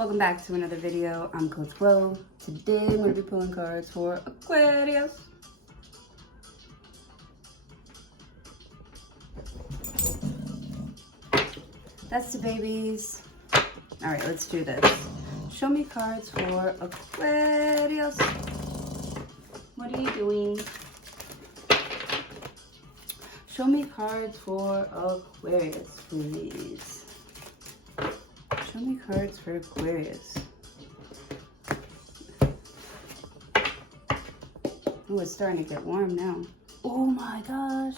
Welcome back to another video. I'm Coach Flo. Today I'm going to be pulling cards for Aquarius. That's the babies. All right, let's do this. Show me cards for Aquarius. What are you doing? Show me cards for Aquarius, please. Show me cards for Aquarius. Oh, it's starting to get warm now. Oh my gosh.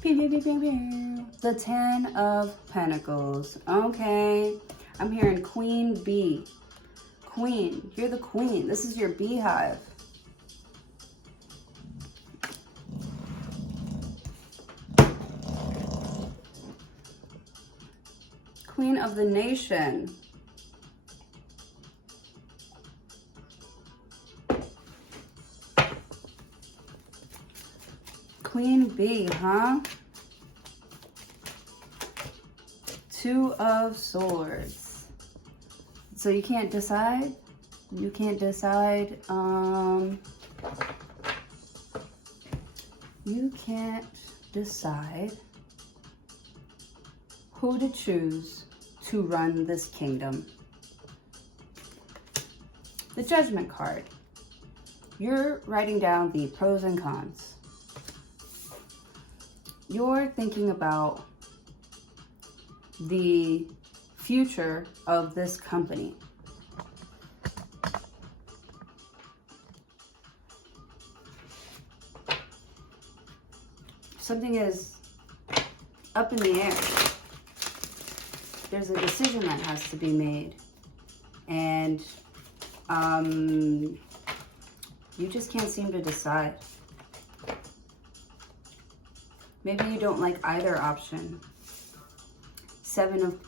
Pew, pew, pew, pew, pew. The 10 of Pentacles. Okay. I'm hearing Queen Bee. Queen. You're the queen. This is your beehive. Queen of the nation. Queen Bee, huh? Two of Swords. So you can't decide? You can't decide, you can't decide who to choose to run this kingdom. The Judgment card. You're writing down the pros and cons. You're thinking about the future of this company. Something is up in the air. There's a decision that has to be made. And you just can't seem to decide. Maybe you don't like either option. Seven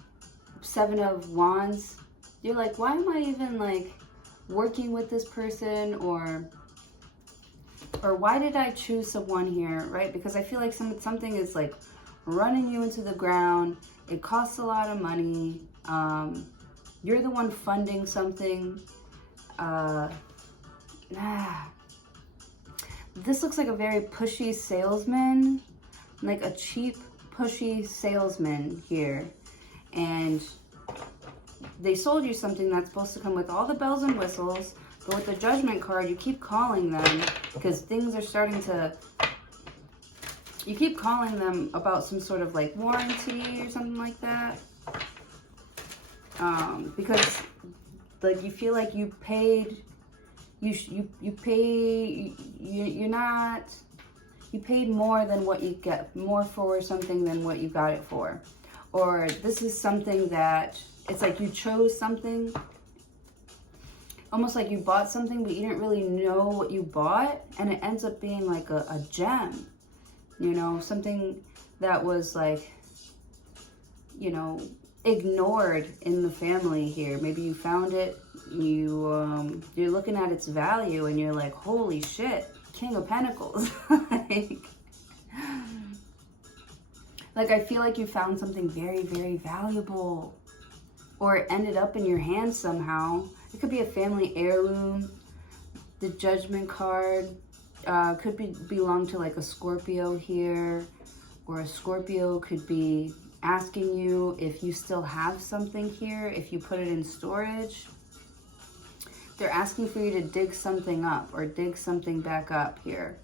of Wands. You're like, why am I even like working with this person, or why did I choose someone here, right? Because I feel like something is like running you into the ground. It costs a lot of money. You're the one funding something. This looks like a very pushy salesman, like a cheap, pushy salesman here. And they sold you something that's supposed to come with all the bells and whistles, but with the Judgment card, you keep calling them because things are starting to... You keep calling them about some sort of like warranty or something like that. Because like you feel like you paid, you paid more than what you get, more for something than what you got it for. Or this is something that, it's like you chose something, almost like you bought something, but you didn't really know what you bought, and it ends up being like a gem. You know, something that was like, you know, ignored in the family here. Maybe you found it, you're looking at its value and you're like, holy shit, King of Pentacles. like I feel like you found something very, very valuable, or it ended up in your hands somehow. It could be a family heirloom. The Judgment card could belong to like a Scorpio here, or a Scorpio could be asking you if you still have something here, if you put it in storage. They're asking for you to dig something up or dig something back up here.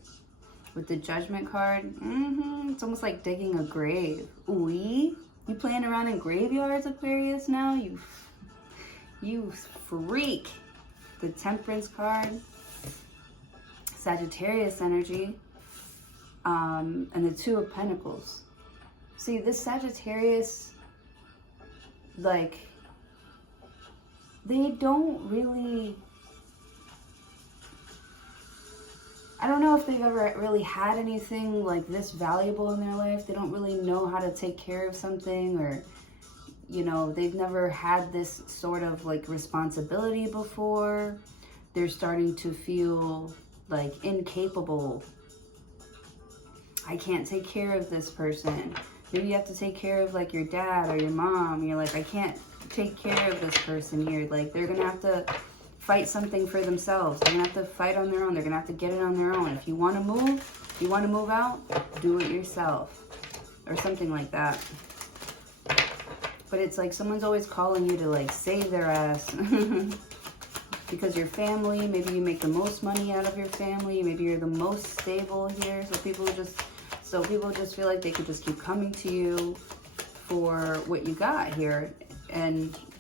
With the Judgment card, it's almost like digging a grave. Ooh, you playing around in graveyards, Aquarius, now? You freak. The Temperance card. Sagittarius energy, and the Two of Pentacles. See, this Sagittarius, like, they don't really, I don't know if they've ever really had anything like this valuable in their life. They don't really know how to take care of something, or, you know, they've never had this sort of like responsibility before. They're starting to feel like incapable. I can't take care of this person. Maybe you have to take care of like your dad or your mom. You're like, I can't take care of this person here. Like, they're going to have to fight something for themselves. They're going to have to fight on their own. They're going to have to get it on their own. If you want to move, if you want to move out, do it yourself. Or something like that. But it's like someone's always calling you to, like, save their ass. Because your family, maybe you make the most money out of your family. Maybe you're the most stable here. So people just feel like they could just keep coming to you for what you got here.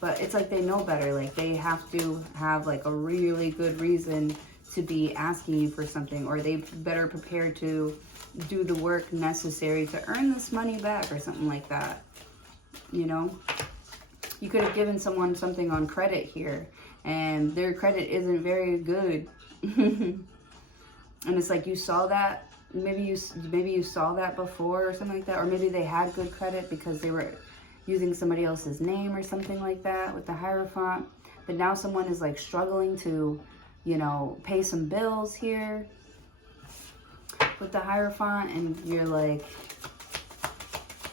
But it's like they know better. Like, they have to have, like, a really good reason to be asking you for something, or they better prepare to do the work necessary to earn this money back, or something like that. You know, you could have given someone something on credit here, and their credit isn't very good. And it's like, you saw that. Maybe you saw that before, or something like that. Or maybe they had good credit because they were using somebody else's name or something like that with the Hierophant. But now someone is, like, struggling to, you know, pay some bills here with the Hierophant, and you're, like,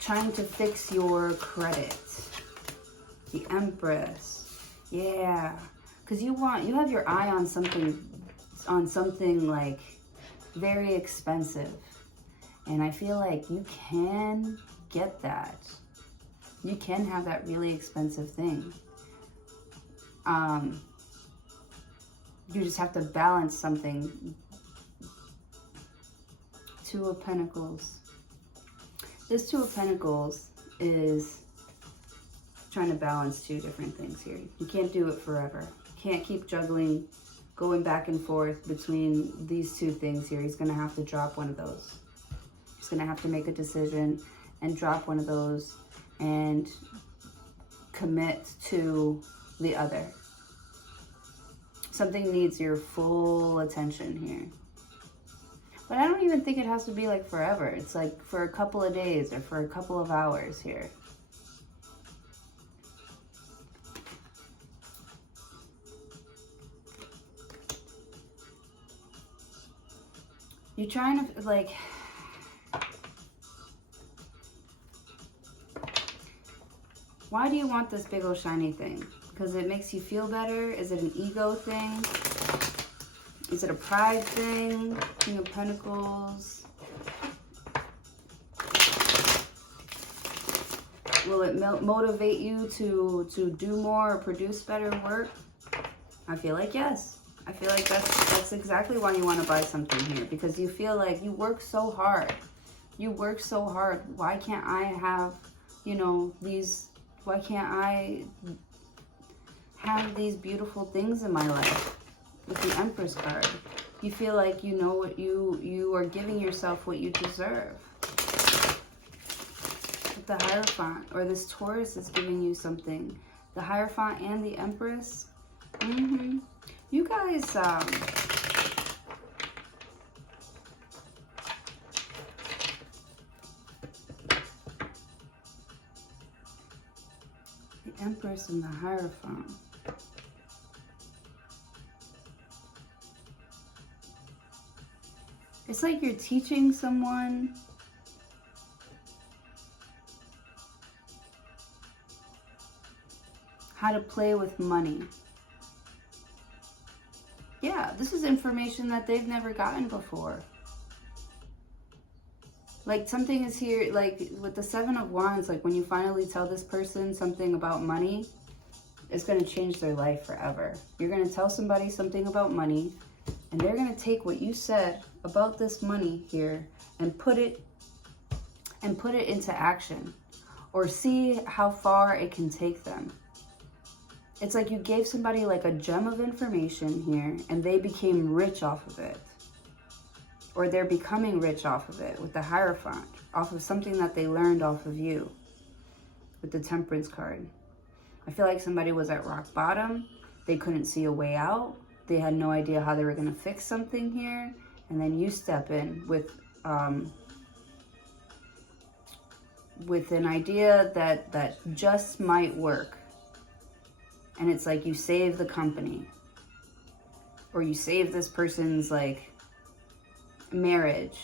trying to fix your credit. The Empress. Yeah. Because you have your eye on something like very expensive. And I feel like you can get that. You can have that really expensive thing. You just have to balance something. Two of Pentacles. This Two of Pentacles is trying to balance two different things here. You can't do it forever. You can't keep juggling, going back and forth between these two things here. He's going to have to drop one of those. He's going to have to make a decision and drop one of those and commit to the other. Something needs your full attention here. But I don't even think it has to be, like, forever. It's like for a couple of days or for a couple of hours here. You're trying to, like, why do you want this big old shiny thing? Because it makes you feel better? Is it an ego thing? Is it a pride thing? King of Pentacles. Will it motivate you to do more or produce better work? I feel like yes. I feel like that's exactly why you want to buy something here. Because you feel like you work so hard. You work so hard. Why can't I have, you know, why can't I have these beautiful things in my life? With the Empress card, you feel like you know what you are giving yourself what you deserve. With the Hierophant, or this Taurus is giving you something. The Hierophant and the Empress. You guys, the Empress and the Hierophant. It's like you're teaching someone how to play with money. Yeah, this is information that they've never gotten before. Like, something is here, like with the Seven of Wands, like when you finally tell this person something about money, it's going to change their life forever. You're going to tell somebody something about money, and they're going to take what you said about this money here and put it into action, or see how far it can take them. It's like you gave somebody like a gem of information here, and they became rich off of it. Or they're becoming rich off of it with the Hierophant, off of something that they learned off of you with the Temperance card. I feel like somebody was at rock bottom. They couldn't see a way out. They had no idea how they were going to fix something here. And then you step in with an idea that just might work. And it's like you save the company. Or you save this person's, like, marriage.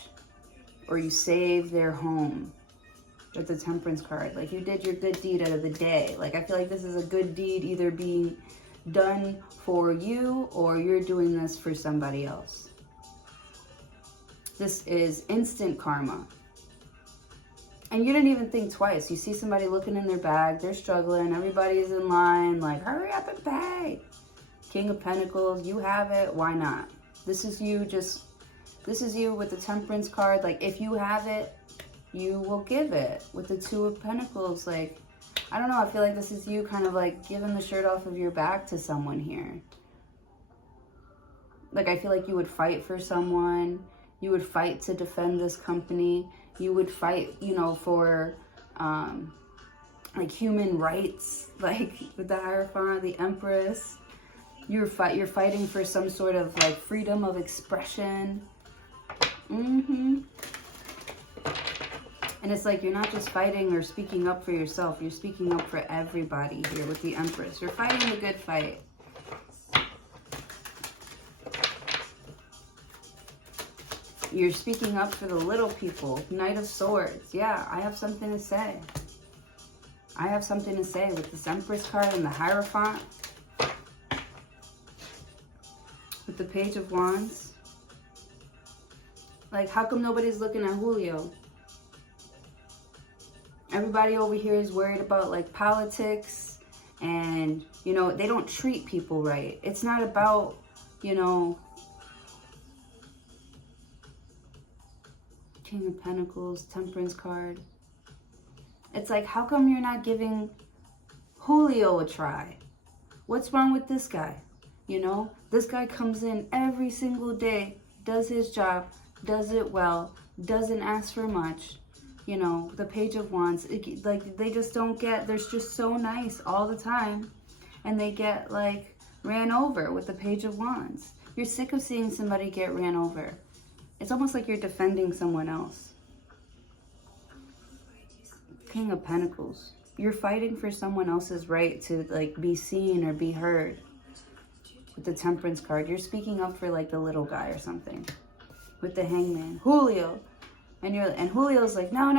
Or you save their home. with the Temperance card. Like, you did your good deed out of the day. Like, I feel like this is a good deed either being done for you or you're doing this for somebody else. This is instant karma. And you didn't even think twice. You see somebody looking in their bag, they're struggling, everybody's in line, like, hurry up and pay. King of Pentacles, you have it, why not? This is you this is you with the Temperance card. Like, if you have it, you will give it. With the Two of Pentacles, like, I don't know, I feel like this is you kind of like giving the shirt off of your back to someone here. Like, I feel like you would fight for someone. You would fight to defend this company. You would fight, you know, for like human rights, like with the Hierophant, the Empress. You're fighting for some sort of like freedom of expression. And it's like you're not just fighting or speaking up for yourself. You're speaking up for everybody here with the Empress. You're fighting the good fight. You're speaking up for the little people. Knight of Swords. Yeah, I have something to say. I have something to say with this Empress card and the Hierophant. With the Page of Wands. Like, how come nobody's looking at Julio? Everybody over here is worried about, like, politics. And, you know, they don't treat people right. It's not about, you know, King of Pentacles, Temperance card. It's like, how come you're not giving Julio a try? What's wrong with this guy? You know, this guy comes in every single day, does his job, does it well, doesn't ask for much. You know, the Page of Wands, like, they just don't get, they're just so nice all the time. And they get, like, ran over with the Page of Wands. You're sick of seeing somebody get ran over. It's almost like you're defending someone else. King of Pentacles. You're fighting for someone else's right to, like, be seen or be heard. With the Temperance card, you're speaking up for, like, the little guy or something. With the Hangman, Julio. And Julio's like, no,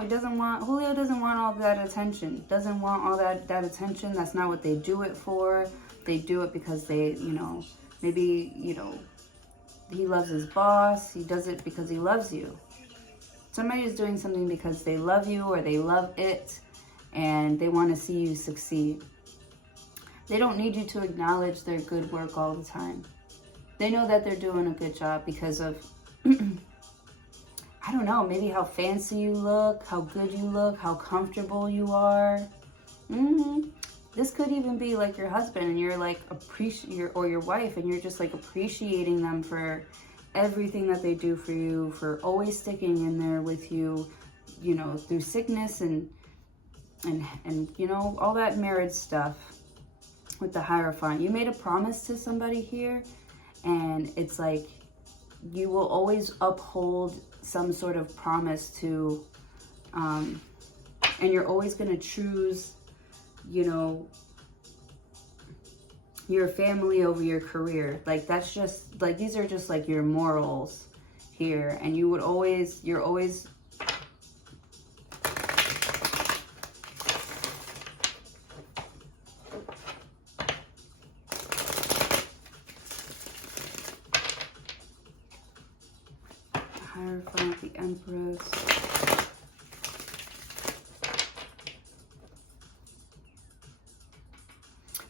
he doesn't want, Julio doesn't want all that attention. Doesn't want all that attention. That's not what they do it for. They do it because they, you know, maybe, you know, he loves his boss. He does it because he loves you. Somebody is doing something because they love you or they love it and they want to see you succeed. They don't need you to acknowledge their good work all the time. They know that they're doing a good job because of, I don't know, maybe how fancy you look, how good you look, how comfortable you are. This could even be like your husband and you're like, or your wife, and you're just like appreciating them for everything that they do for you, for always sticking in there with you, you know, through sickness and you know, all that marriage stuff. With the Hierophant, you made a promise to somebody here, and it's like you will always uphold some sort of promise to, and you're always going to choose, you know, your family over your career. Like, that's just, like, these are just like your morals here, and you're always Hierophant, the Empress.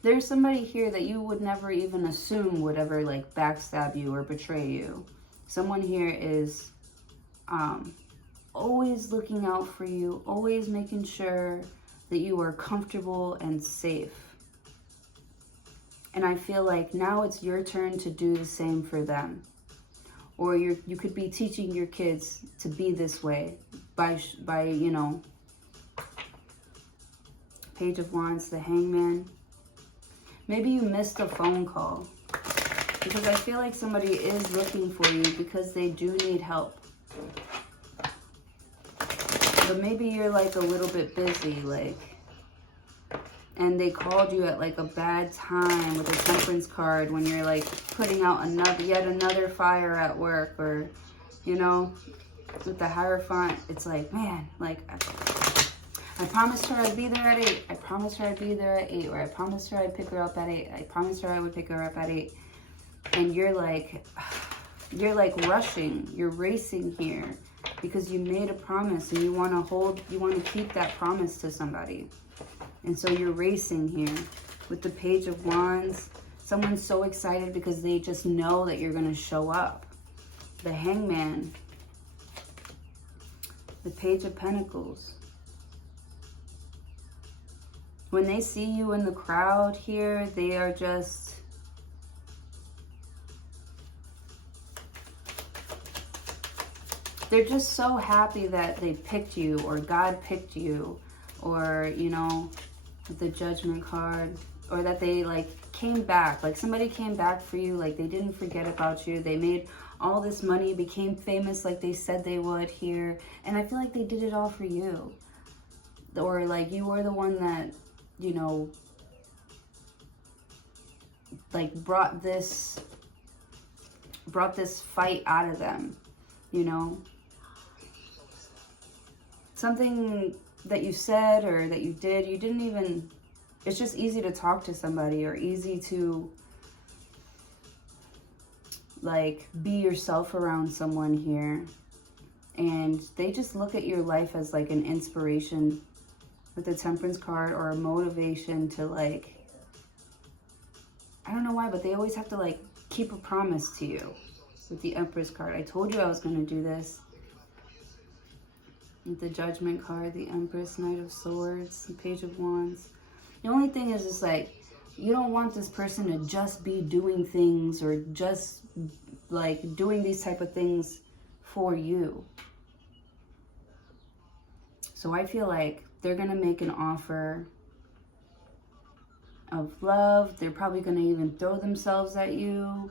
There's somebody here that you would never even assume would ever, like, backstab you or betray you. Someone here is always looking out for you, always making sure that you are comfortable and safe. And I feel like now it's your turn to do the same for them. Or you could be teaching your kids to be this way by you know, Page of Wands, the Hangman. Maybe you missed a phone call, because I feel like somebody is looking for you because they do need help. But maybe you're like a little bit busy, like, and they called you at like a bad time with a Temperance card when you're like putting out yet another fire at work, or, you know, with the Hierophant, it's like, man, like, I promised her I'd be there at 8. I promised her I'd be there at 8. Or I promised her I'd pick her up at 8. I promised her I would pick her up at 8. And you're like rushing. You're racing here because you made a promise and you want to keep that promise to somebody. And so you're racing here with the Page of Wands. Someone's so excited because they just know that you're going to show up. The Hangman. The Page of Pentacles. When they see you in the crowd here, they are just... they're just so happy that they picked you, or God picked you, or, you know, the Judgment card, or that they, like, came back. Like, somebody came back for you, like, they didn't forget about you. They made all this money, became famous like they said they would here. And I feel like they did it all for you. Or, like, you were the one that, you know, like, brought this fight out of them, you know? Something that you said or that you did, you didn't even... it's just easy to talk to somebody, or easy to, like, be yourself around someone here. And they just look at your life as, like, an inspiration with the Temperance card, or a motivation to, like... I don't know why, but they always have to, like, keep a promise to you with the Empress card. I told you I was going to do this. With the Judgment card, the Empress, Knight of Swords, the Page of Wands. The only thing is just, like, you don't want this person to just be doing things, or just, like, doing these type of things for you. So I feel like they're going to make an offer of love. They're probably going to even throw themselves at you.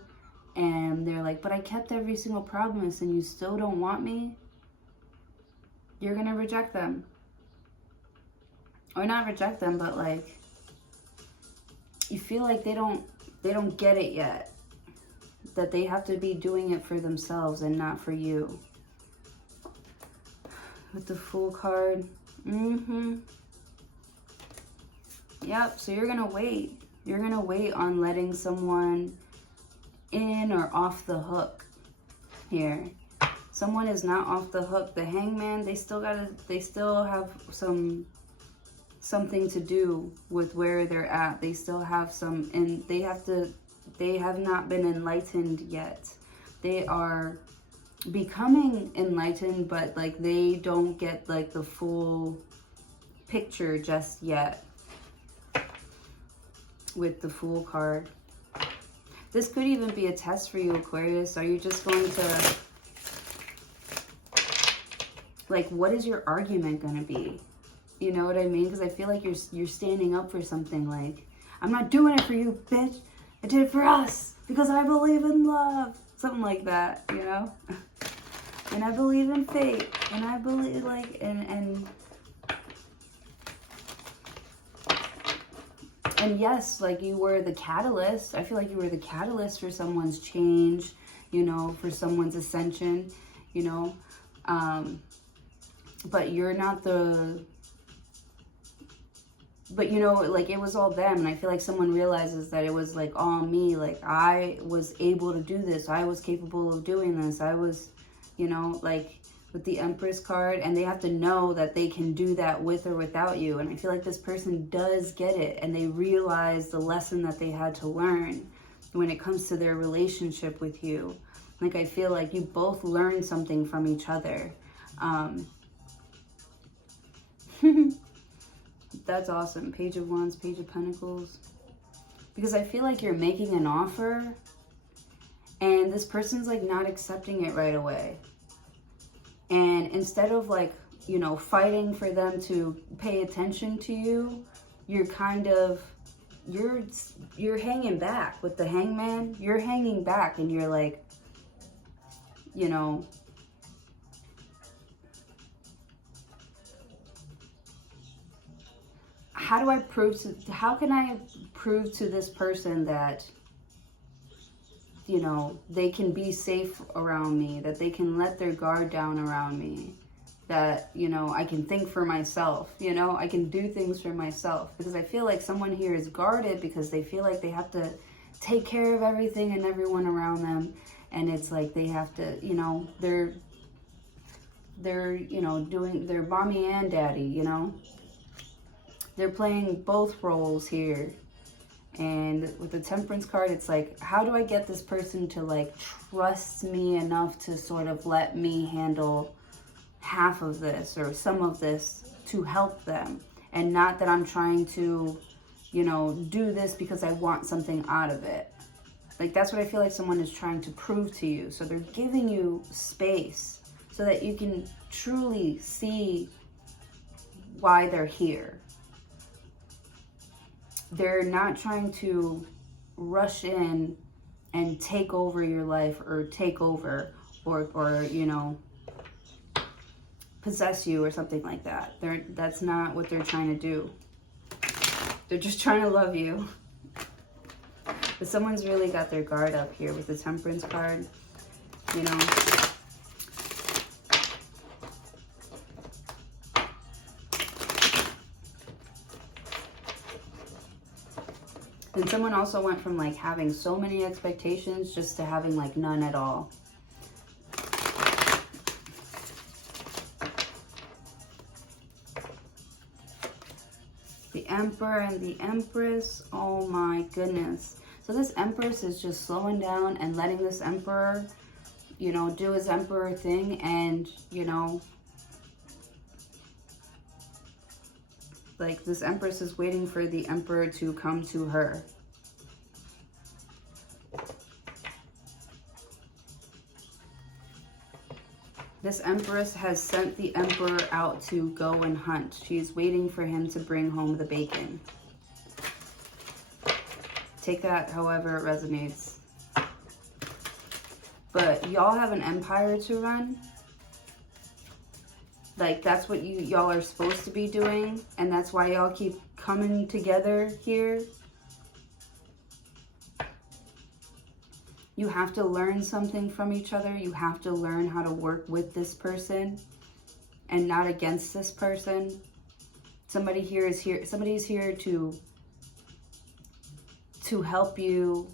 And they're like, but I kept every single promise and you still don't want me? You're going to reject them. Or not reject them, but, like, you feel like they don't get it yet. That they have to be doing it for themselves and not for you. With the Fool card. Yep, so you're going to wait. You're going to wait on letting someone in or off the hook here. Someone is not off the hook. The Hangman, they still have something to do with where they're at. They still have some, and they have not been enlightened yet. They are becoming enlightened, but, like, they don't get, like, the full picture just yet with the Fool card. This could even be a test for you, Aquarius. Are you just going to, like, what is your argument going to be? You know what I mean? Because I feel like you're standing up for something. Like, I'm not doing it for you, bitch. I did it for us because I believe in love. Something like that, you know? And I believe in fate. And I believe, like, and yes, like, you were the catalyst. I feel like you were the catalyst for someone's change, you know, for someone's ascension, you know. But you're not the... But, you know, like, it was all them. And I feel like someone realizes that it was, like, all me. Like, I was able to do this. I was capable of doing this. I was, you know, like, with the Empress card. And they have to know that they can do that with or without you. And I feel like this person does get it. And they realize the lesson that they had to learn when it comes to their relationship with you. Like, I feel like you both learned something from each other. That's awesome. Page of Wands, Page of Pentacles. Because I feel like you're making an offer and this person's, like, not accepting it right away. And instead of, like, you know, fighting for them to pay attention to you, you're kind of, you're hanging back with the Hangman. You're hanging back and you're like, you know, how can I prove to this person that, you know, they can be safe around me, that they can let their guard down around me, that, you know, I can think for myself, you know, I can do things for myself. Because I feel like someone here is guarded because they feel like they have to take care of everything and everyone around them. And it's like they have to, you know, they're you know, doing their mommy and daddy, you know. They're playing both roles here. And with the Temperance card, it's like, how do I get this person to like trust me enough to sort of let me handle half of this or some of this to help them? And not that I'm trying to, you know, do this because I want something out of it. Like, that's what I feel like someone is trying to prove to you. So they're giving you space so that you can truly see why they're here. They're not trying to rush in and take over your life or take over or you know, possess you or something like that. That's not what they're trying to do. They're just trying to love you. But someone's really got their guard up here with the Temperance card, you know. And someone also went from like having so many expectations just to having like none at all. The Emperor and the Empress, oh my goodness. So this Empress is just slowing down and letting this Emperor, you know, do his Emperor thing. And, you know, like this Empress is waiting for the Emperor to come to her. This Empress has sent the Emperor out to go and hunt. She's waiting for him to bring home the bacon. Take that however it resonates. But y'all have an empire to run. Like, that's what y'all are supposed to be doing. And that's why y'all keep coming together here. You have to learn something from each other. You have to learn how to work with this person and not against this person. Somebody's here to help you,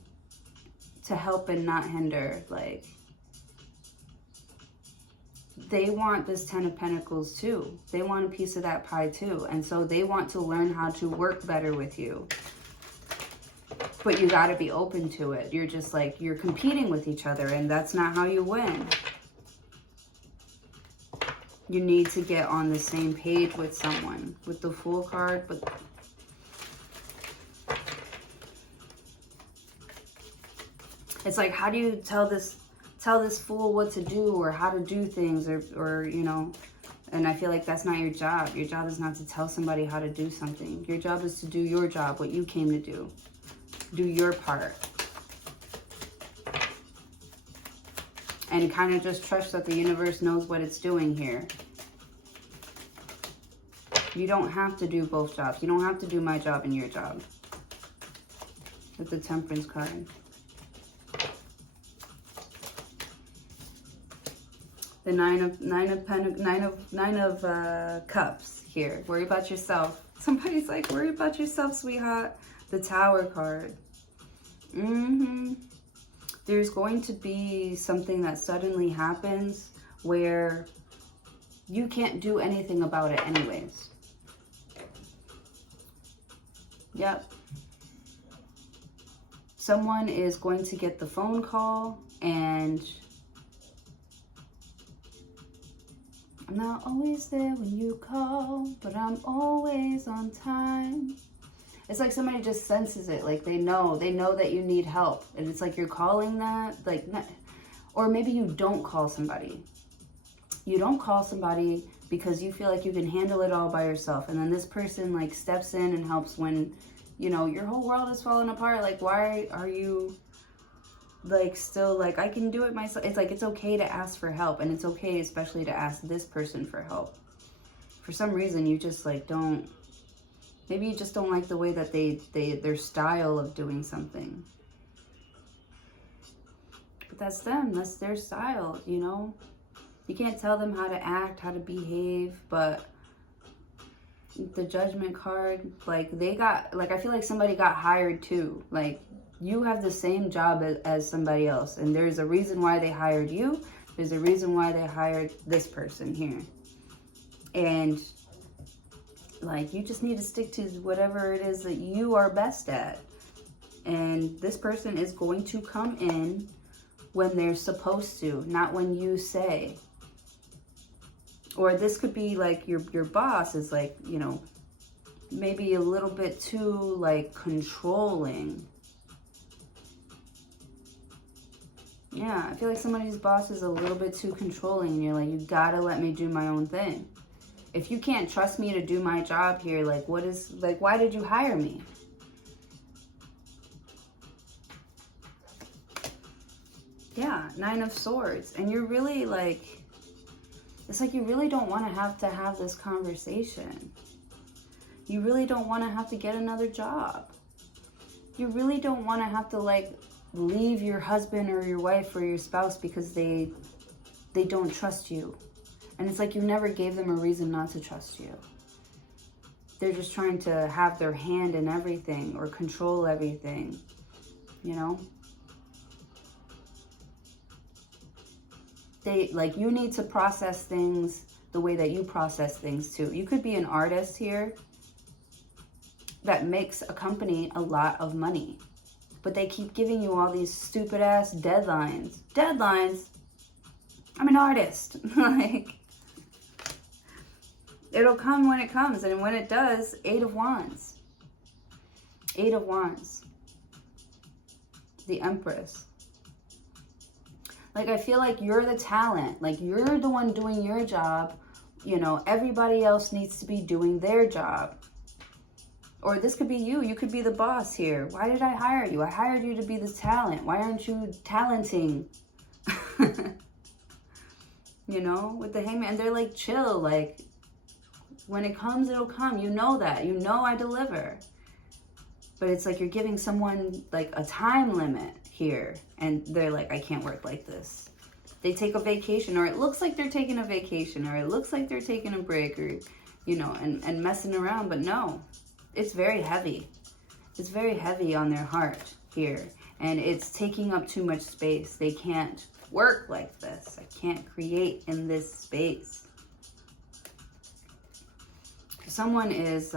to help and not hinder. Like, they want this Ten of Pentacles too. They want a piece of that pie too. And so they want to learn how to work better with you. But you got to be open to it. You're just like, you're competing with each other, and that's not how you win. You need to get on the same page with someone. With the Fool card, but it's like, how do you tell this fool what to do or how to do things, or you know? And I feel like that's not your job. Your job is not to tell somebody how to do something. Your job is to do your job, what you came to do. Do your part. And kind of just trust that the universe knows what it's doing here. You don't have to do both jobs. You don't have to do my job and your job. With the Temperance card. The Nine of Cups here. Worry about yourself. Somebody's like, worry about yourself, sweetheart. The Tower card. There's going to be something that suddenly happens where you can't do anything about it anyways. Yep. Someone is going to get the phone call and I'm not always there when you call, but I'm always on time. It's like somebody just senses it. Like they know that you need help. And it's like you're calling that, like, not, or maybe you don't call somebody. You don't call somebody because you feel like you can handle it all by yourself. And then this person like steps in and helps when, you know, your whole world is falling apart. Like, why are you like still like, I can do it myself? It's like, it's okay to ask for help. And it's okay especially to ask this person for help. For some reason, you just like don't. Maybe you just don't like the way that their style of doing something. But that's them. That's their style, you know? You can't tell them how to act, how to behave, but the Judgment card, like they got, like I feel like somebody got hired too. Like you have the same job as somebody else, and there's a reason why they hired you. There's a reason why they hired this person here. And like you just need to stick to whatever it is that you are best at. And this person is going to come in when they're supposed to, not when you say. Or this could be like your boss is like, you know, maybe a little bit too like controlling. Yeah, I feel like somebody's boss is a little bit too controlling and you're like, you gotta let me do my own thing. If you can't trust me to do my job here, like what is, like why did you hire me? Yeah, 9 of Swords. And you're really like, it's like you really don't want to have this conversation. You really don't want to have to get another job. You really don't want to have to like leave your husband or your wife or your spouse because they don't trust you. And it's like you never gave them a reason not to trust you. They're just trying to have their hand in everything or control everything, you know? They, like, you need to process things the way that you process things too. You could be an artist here that makes a company a lot of money, but they keep giving you all these stupid ass deadlines. Deadlines? I'm an artist. Like, it'll come when it comes, and when it does, 8 of Wands. 8 of Wands. The Empress. Like, I feel like you're the talent. Like, you're the one doing your job. You know, everybody else needs to be doing their job. Or this could be you. You could be the boss here. Why did I hire you? I hired you to be the talent. Why aren't you talenting? You know, with the Hangman. And they're like, chill. Like, when it comes, it'll come. You know that. You know I deliver. But it's like you're giving someone like a time limit here. And they're like, I can't work like this. They take a vacation, or it looks like they're taking a vacation, or it looks like they're taking a break, or, you know, and messing around. But no, it's very heavy. It's very heavy on their heart here. And it's taking up too much space. They can't work like this. I can't create in this space. Someone is,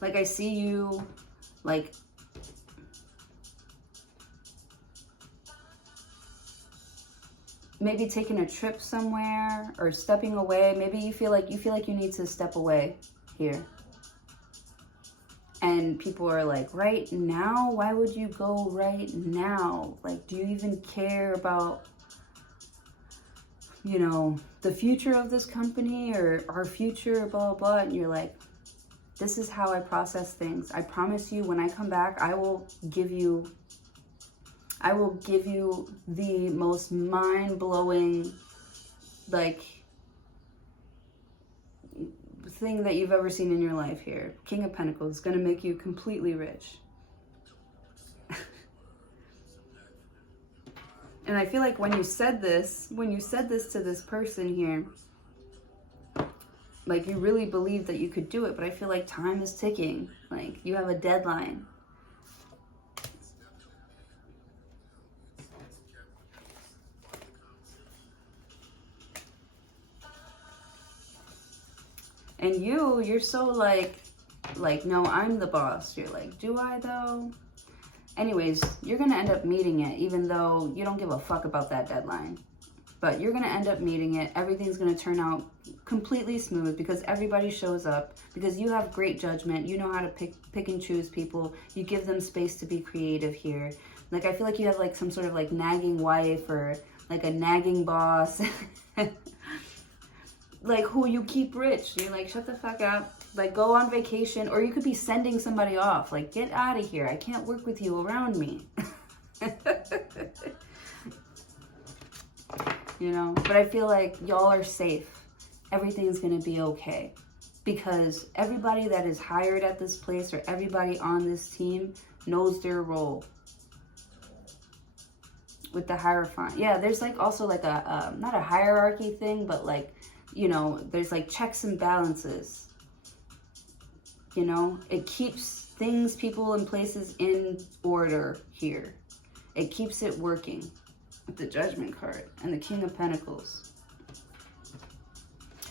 like, I see you, like, maybe taking a trip somewhere or stepping away. Maybe you feel like you need to step away here. And people are like, right now? Why would you go right now? Like, do you even care about, you know, the future of this company or our future, blah, blah, blah? And you're like, this is how I process things. I promise you, when I come back, I will give you the most mind-blowing, like, thing that you've ever seen in your life here. King of Pentacles is going to make you completely rich. And I feel like when you said this to this person here, like, you really believed that you could do it, but I feel like time is ticking. Like, you have a deadline. And you're so like, no, I'm the boss. You're like, do I though? Anyways, you're going to end up meeting it, even though you don't give a fuck about that deadline. But you're going to end up meeting it. Everything's going to turn out completely smooth because everybody shows up. Because you have great judgment. You know how to pick and choose people. You give them space to be creative here. Like, I feel like you have like some sort of like nagging wife or like a nagging boss. Like, who you keep rich. You're like, shut the fuck up. Like, go on vacation. Or you could be sending somebody off. Like, get out of here. I can't work with you around me. You know, but I feel like y'all are safe. Everything's going to be okay. Because everybody that is hired at this place or everybody on this team knows their role. with the Hierophant. Yeah, there's like also like a, not a hierarchy thing, but like, you know, there's like checks and balances. You know, it keeps things, people, and places in order here. It keeps it working with the Judgment card and the King of Pentacles.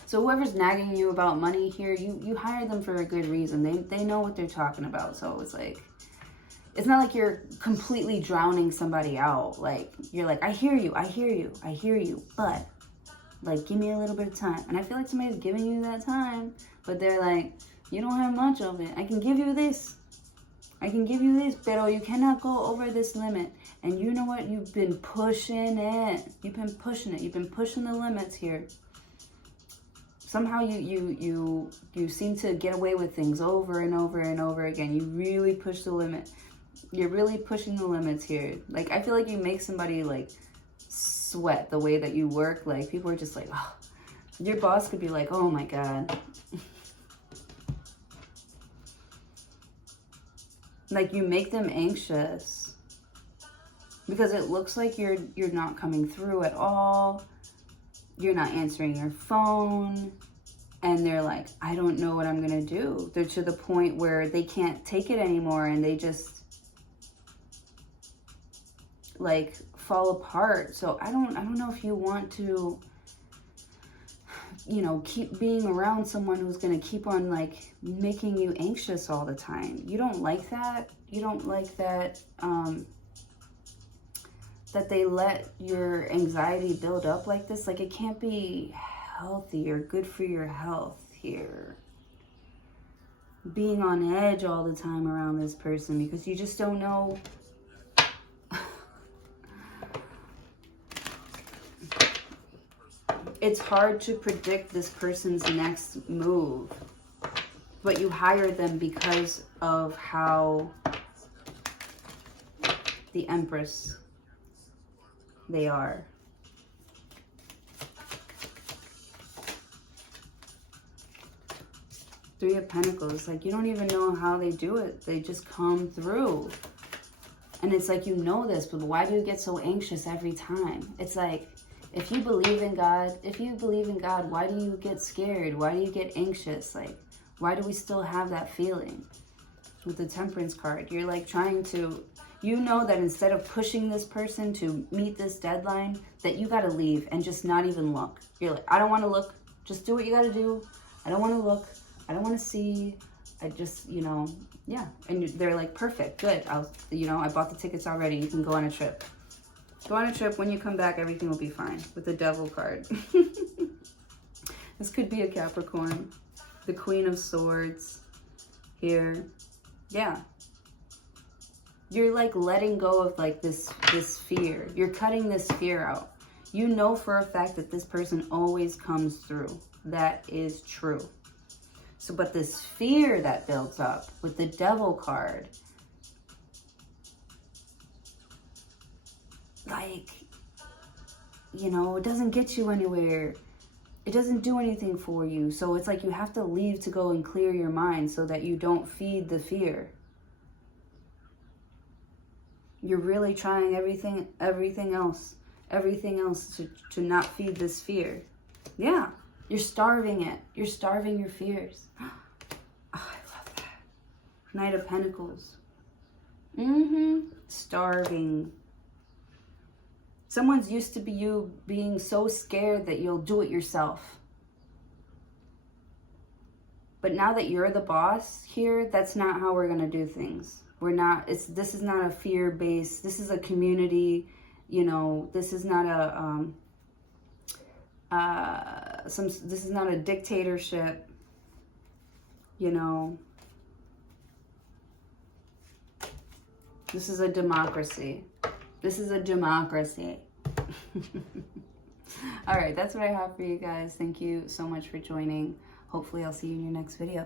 So whoever's nagging you about money here, you hire them for a good reason. They know what they're talking about. So it's like, it's not like you're completely drowning somebody out. Like, you're like, I hear you, but like, give me a little bit of time. And I feel like somebody's giving you that time, but they're like, you don't have much of it. I can give you this. Pero you cannot go over this limit. And you know what? You've been pushing it. You've been pushing the limits here. Somehow you seem to get away with things over and over and over again. You really push the limit. You're really pushing the limits here. Like, I feel like you make somebody like sweat the way that you work. Like, people are just like, oh, your boss could be like, oh my God. Like, you make them anxious because it looks like you're not coming through at all. You're not answering your phone. And they're like, I don't know what I'm going to do. They're to the point where they can't take it anymore. And they just like fall apart. So I don't know if you want to, you know, keep being around someone who's going to keep on like making you anxious all the time. You don't like that. You don't like that, that they let your anxiety build up like this. Like, it can't be healthy or good for your health here. Being on edge all the time around this person because you just don't know. It's hard to predict this person's next move, but you hire them because of how the Empress they are. Three of Pentacles, like, you don't even know how they do it. They just come through. And it's like, you know this, but why do you get so anxious every time? It's like, if you believe in God, why do you get scared? Why do you get anxious? Like, why do we still have that feeling? With the Temperance card, you're like trying to, you know that instead of pushing this person to meet this deadline, that you got to leave and just not even look. You're like, I don't want to look. Just do what you got to do. I don't want to look. I don't want to see. I just, you know, yeah. And they're like, perfect, good. I bought the tickets already. You can go on a trip. Go on a trip. When you come back, everything will be fine. With the Devil card. This could be a Capricorn. The Queen of Swords here. Yeah. You're like letting go of like this fear. You're cutting this fear out. You know for a fact that this person always comes through. That is true. So, but this fear that builds up with the Devil card, like, you know, it doesn't get you anywhere. It doesn't do anything for you. So it's like you have to leave to go and clear your mind so that you don't feed the fear. You're really trying everything else to not feed this fear. Yeah, you're starving it. You're starving your fears. Oh, I love that. Knight of Pentacles. Starving. Someone's used to you being so scared that you'll do it yourself. But now that you're the boss here, that's not how we're going to do things. We're not, this is not a fear-based, this is a community, you know, this is not this is not a dictatorship, you know. This is a democracy. This is a democracy. All right, that's what I have for you guys. Thank you so much for joining. Hopefully I'll see you in your next video.